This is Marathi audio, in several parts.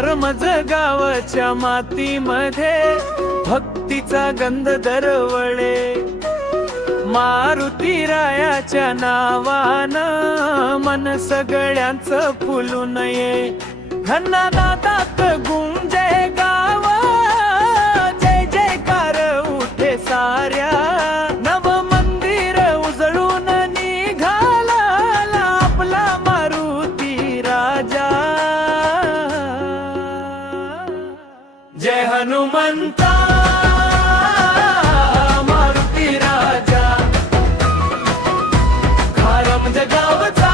खारमज गावाच्या मातीमध्ये भक्तीचा गंध दरवळे, मारुती रायाच्या नावानं मन सगळ्यांचं फुलून ये, घनदातात गुंजे गाव, जय जयकार उठे साऱ्या, नव मंदिर उजळून निघाला आपला मारुती राजा। जय हनुमंता मारुती राजा, खारमज गावचा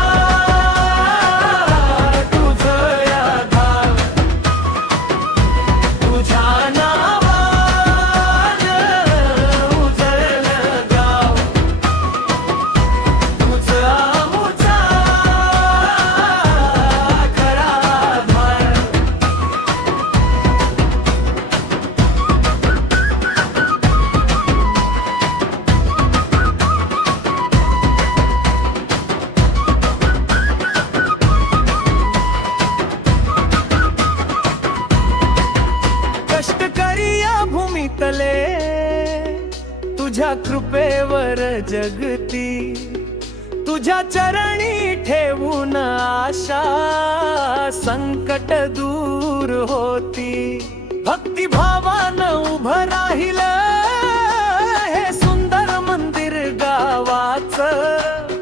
तुझ्या कृपेवर जगती, तुझ्या चरणी ठेवून आशा संकट दूर होती, भक्ती भावानं उभं राहिल हे सुंदर मंदिर गावाचं,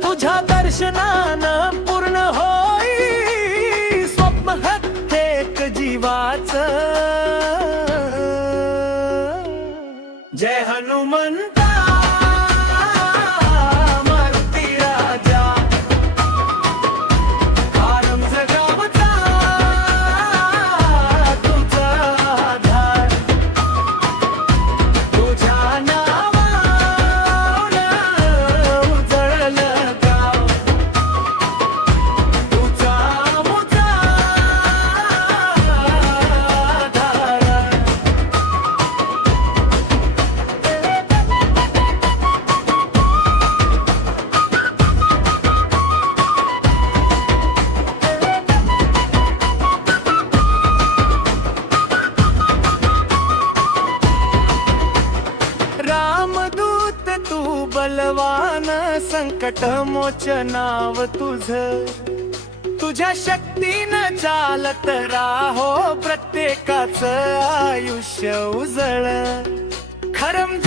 तुझ्या दर्शनानं पूर्ण होई स्वप्न प्रत्येक जीवाचं। जय हनुमंता मारुती राजा, खारमज गावचा तुझा आधार, तुझ्या नावानं उजळलं गाव, तुझा मुझा आधार। रामदूत तू बलवान, संकट मोचनाव तुझ, तुझ्या शक्तीनं चालत राहो प्रत्येकाचं आयुष्य उजळ, खरमज